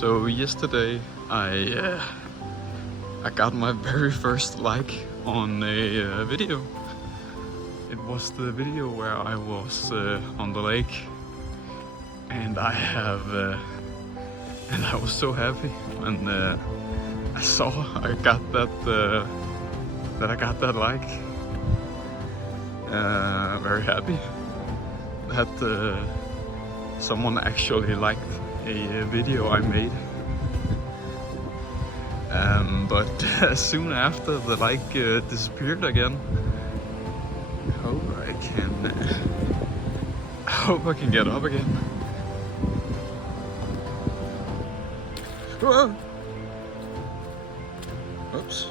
So yesterday I got my very first like on a video. It was the video where I was on the lake, and I was so happy when I saw I got that like. Very happy that someone actually liked a video I made. But soon after, the like disappeared again. I hope I can get up again. Whoa. Oops.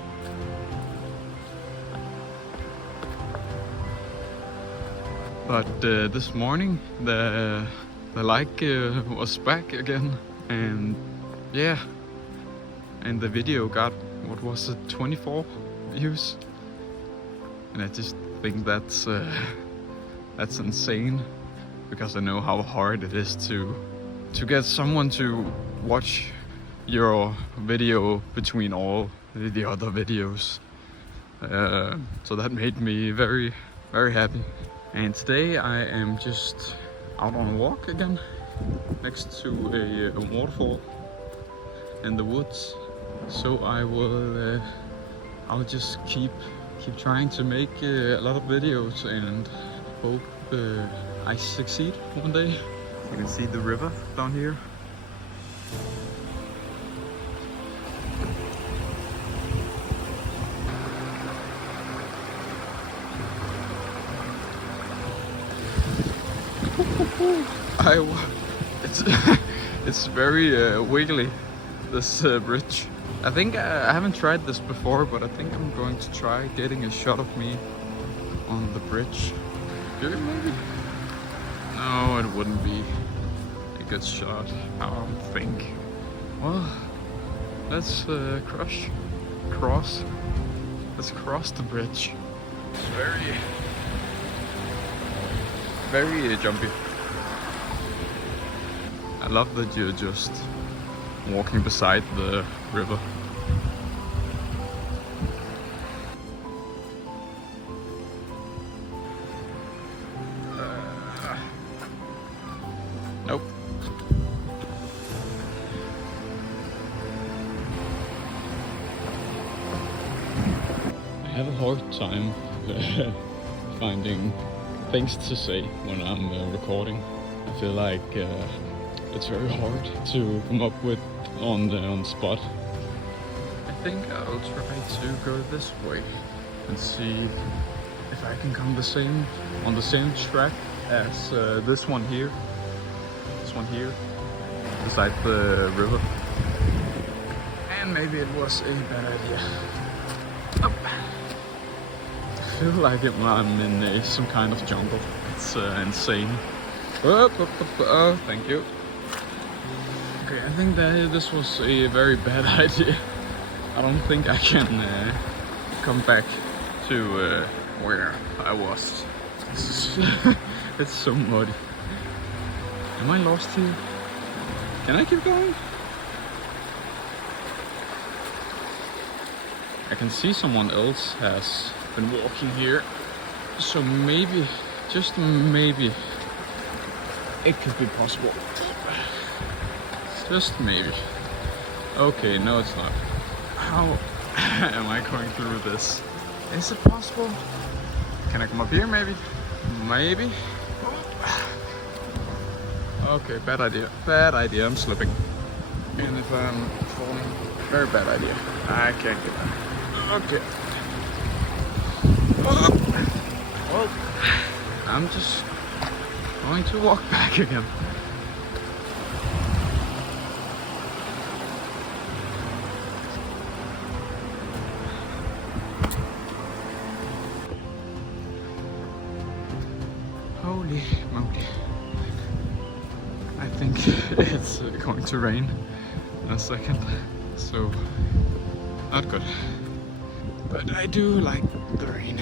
But this morning the like was back again, and yeah, and the video got, what was it, 24 views, and I just think that's insane, because I know how hard it is to get someone to watch your video between all the other videos. So that made me very, very happy. And today I am just out on a walk again, next to a waterfall in the woods. So I'll just keep trying to make a lot of videos, and hope I succeed one day. You can see the river down here. It's very wiggly, this bridge. I think I haven't tried this before, but I think I'm going to try getting a shot of me on the bridge. Here maybe? No, it wouldn't be a good shot, I don't think. Well, let's cross the bridge. It's very jumpy. I love that you're just walking beside the river. Nope. I have a hard time finding things to say when I'm recording. I feel like it's very hard to come up with on the spot. I think I'll try to go this way and see if I can come on the same track as this one here. This one here, beside the river. And maybe it was a bad idea. Up. I feel like I'm in some kind of jungle. It's insane. Oh, thank you. Okay, I think that this was a very bad idea. I don't think I can come back to where I was. It's so muddy. Am I lost here? Can I keep going? I can see someone else has been walking here, so maybe, just maybe, it could be possible. Just maybe. Okay, no it's not. How am I going through this? Is it possible? Can I come up here maybe? Maybe? Okay, bad idea. Bad idea, I'm slipping. And if I'm falling, very bad idea. I can't get that. Okay. Well, I'm just going to walk back again. Holy moly. I think it's going to rain in a second, so not good. But I do like the rain.